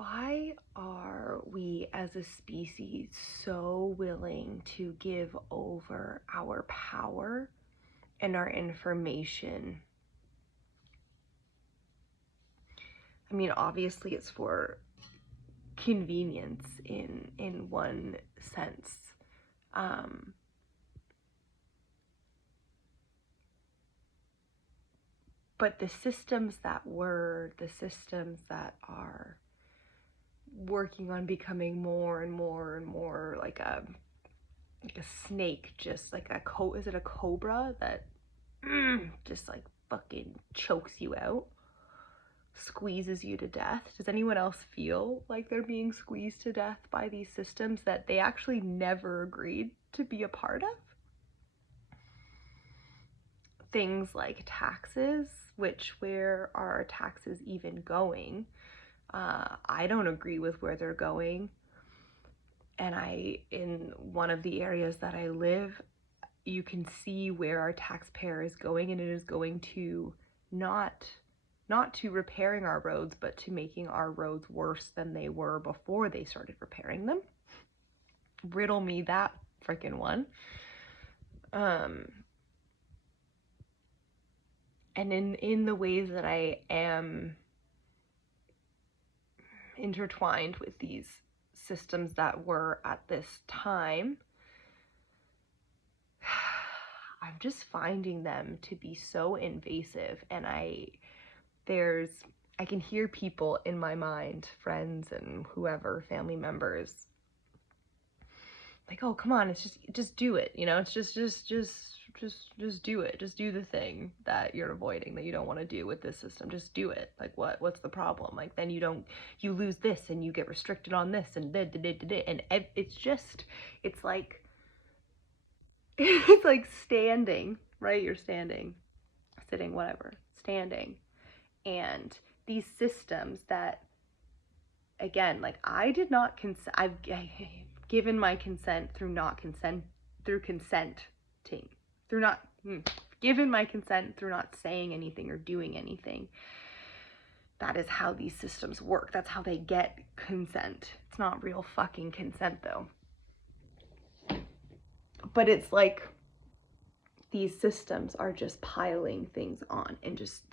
Why are we as a species so willing to give over our power and our information? I mean, obviously it's for convenience in one sense. But the systems that are working on becoming more and more and more like a snake, just like is it a cobra that just like fucking chokes you out, squeezes you to death. Does anyone else feel like they're being squeezed to death by these systems that they actually never agreed to be a part of? Things like taxes, which where are our taxes even going? I don't agree with where they're going. And in one of the areas that I live, you can see where our taxpayer is going, and it is going to not to repairing our roads, but to making our roads worse than they were before they started repairing them. Riddle me that freaking one. And in the ways that I am intertwined with these systems that were at this time, I'm just finding them to be so invasive, and I can hear people in my mind, friends and whoever, family members, like, oh, come on, it's just do it, you know, it's just do it, just do the thing that you're avoiding, that you don't want to do with this system, just do it. Like, what's the problem? Like, then you lose this and you get restricted on this and it's like it's like standing, right? You're standing, sitting, whatever, standing, and these systems that, again, like, I did not consent. I've given my consent through given my consent through not saying anything or doing anything. That is how these systems work. That's how they get consent. It's not real fucking consent, though. But it's like these systems are just piling things on and just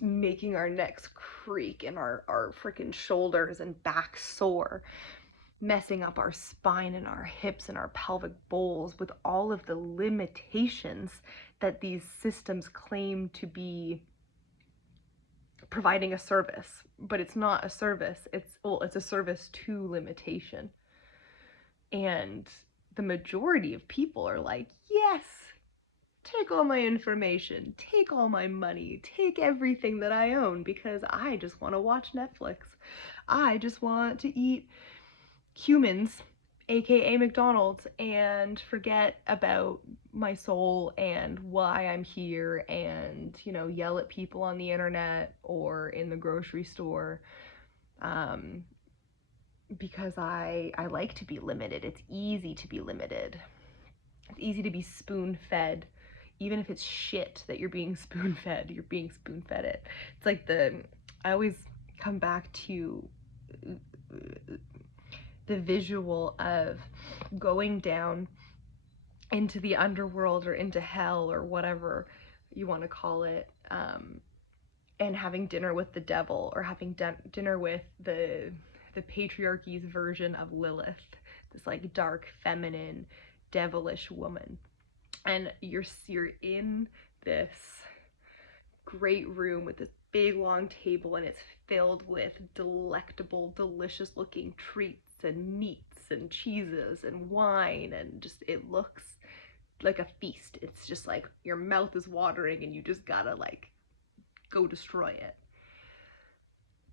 making our necks creak and our freaking shoulders and back sore, messing up our spine and our hips and our pelvic bowls with all of the limitations that these systems claim to be providing a service. But it's not a service. It's a service to limitation. And the majority of people are like, yes, take all my information, take all my money, take everything that I own, because I just want to watch Netflix. I just want to eat humans, aka McDonald's, and forget about my soul and why I'm here, and, you know, yell at people on the internet or in the grocery store, because I like to be limited. It's easy to be limited. It's easy to be spoon-fed. Even if it's shit that you're being spoon-fed, you're being spoon-fed it. It's like I always come back to the visual of going down into the underworld or into hell or whatever you want to call it, and having dinner with the devil, or having dinner with the patriarchy's version of Lilith, this like dark, feminine, devilish woman. And you're in this great room with this big long table, and it's filled with delectable, delicious looking treats and meats and cheeses and wine, and just, it looks like a feast. It's just like your mouth is watering and you just gotta like go destroy it.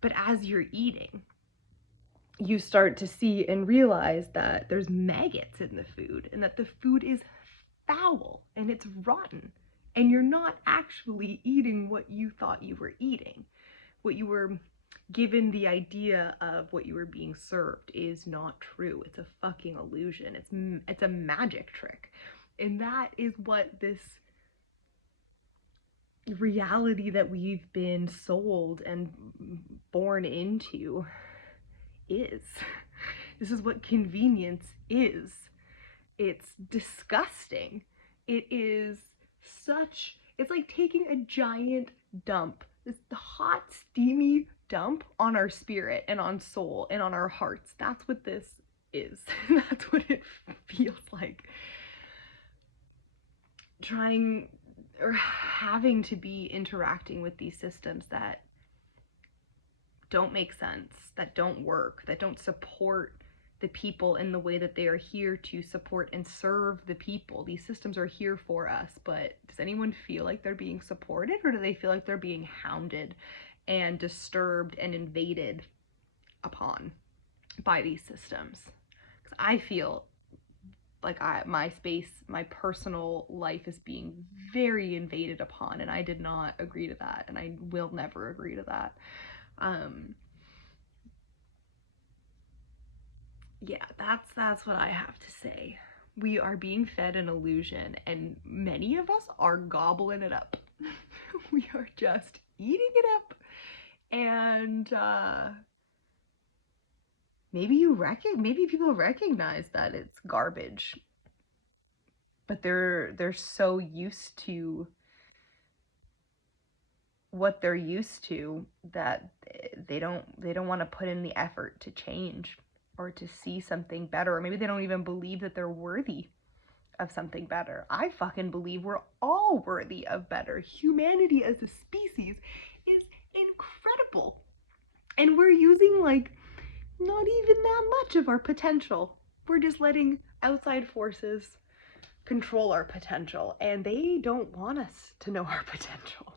But as you're eating, you start to see and realize that there's maggots in the food, and that the food is foul and it's rotten, and you're not actually eating what you thought you were eating. What you were given the idea of what you were being served is not true. It's a fucking illusion. It's a magic trick. And that is what this reality that we've been sold and born into is. This is what convenience is. It's disgusting. It is such, it's like taking a giant dump, this hot, steamy dump on our spirit and on soul and on our hearts. That's what this is. That's what it feels like. Trying or having to be interacting with these systems that don't make sense, that don't work, that don't support the people in the way that they are here to support and serve the people. These systems are here for us, but does anyone feel like they're being supported, or do they feel like they're being hounded and disturbed and invaded upon by these systems? Because I feel like my space, my personal life is being very invaded upon, and I did not agree to that, and I will never agree to that. Yeah, that's what I have to say. We are being fed an illusion, and many of us are gobbling it up. We are just eating it up, and maybe people recognize that it's garbage, but they're so used to what they're used to that they don't want to put in the effort to change or to see something better, or maybe they don't even believe that they're worthy of something better. I fucking believe we're all worthy of better. Humanity as a species is incredible, and we're using like not even that much of our potential. We're just letting outside forces control our potential, and they don't want us to know our potential.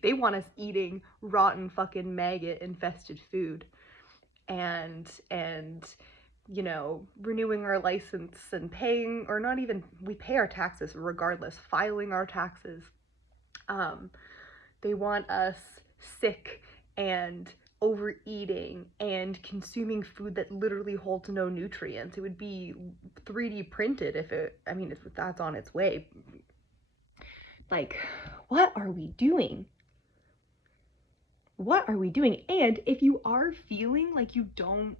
They want us eating rotten fucking maggot infested food and you know, renewing our license and paying, or not even, we pay our taxes regardless, filing our taxes. They want us sick and overeating and consuming food that literally holds no nutrients. It would be 3D printed if that's on its way. Like, what are we doing? What are we doing? And if you are feeling like you don't,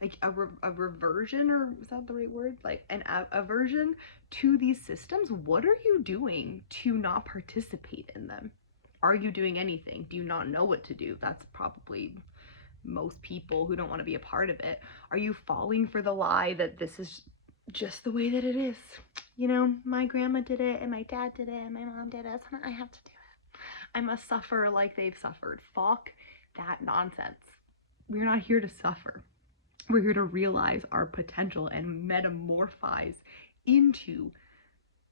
like a reversion, or is that the right word? Like an aversion to these systems, what are you doing to not participate in them? Are you doing anything? Do you not know what to do? That's probably most people who don't want to be a part of it. Are you falling for the lie that this is just the way that it is? You know, my grandma did it, and my dad did it, and my mom did it, so I have to do it. I must suffer like they've suffered. Fuck that nonsense. We're not here to suffer. We're here to realize our potential and metamorphose into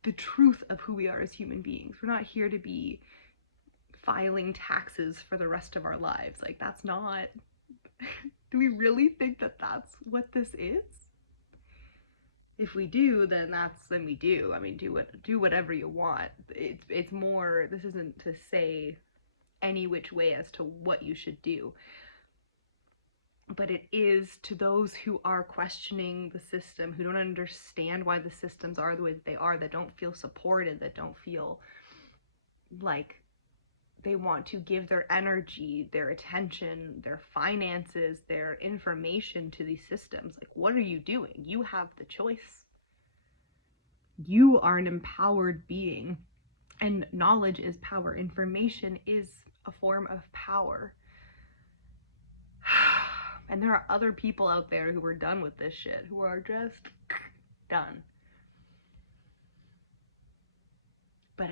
the truth of who we are as human beings. We're not here to be filing taxes for the rest of our lives. Like, that's not... Do we really think that that's what this is? If we do, then we do. I mean, do whatever you want. It's more, this isn't to say any which way as to what you should do, but it is to those who are questioning the system, who don't understand why the systems are the way that they are, that don't feel supported, that don't feel like they want to give their energy, their attention, their finances, their information to these systems. Like, what are you doing? You have the choice. You are an empowered being, and knowledge is power. Information is a form of power. And there are other people out there who are done with this shit, who are just done. But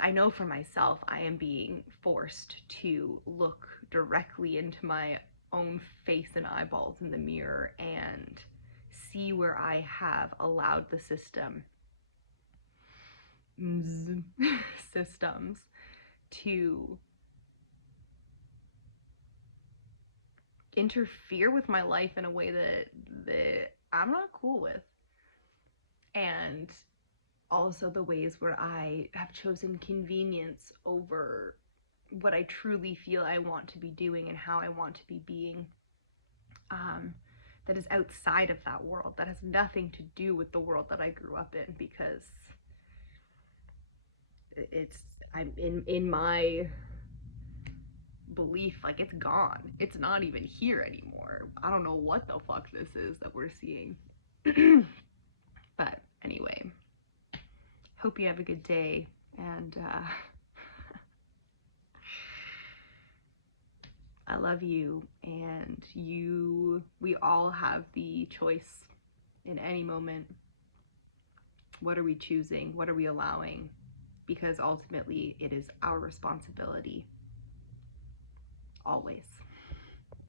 I know for myself, I am being forced to look directly into my own face and eyeballs in the mirror and see where I have allowed the systems to interfere with my life in a way that I'm not cool with. And also the ways where I have chosen convenience over what I truly feel I want to be doing and how I want to be being, that is outside of that world, that has nothing to do with the world that I grew up in, because I'm in my belief, like, it's gone. It's not even here anymore. I don't know what the fuck this is that we're seeing. But anyway, hope you have a good day, and I love you, and we all have the choice in any moment. What are we choosing? What are we allowing? Because ultimately it is our responsibility, always.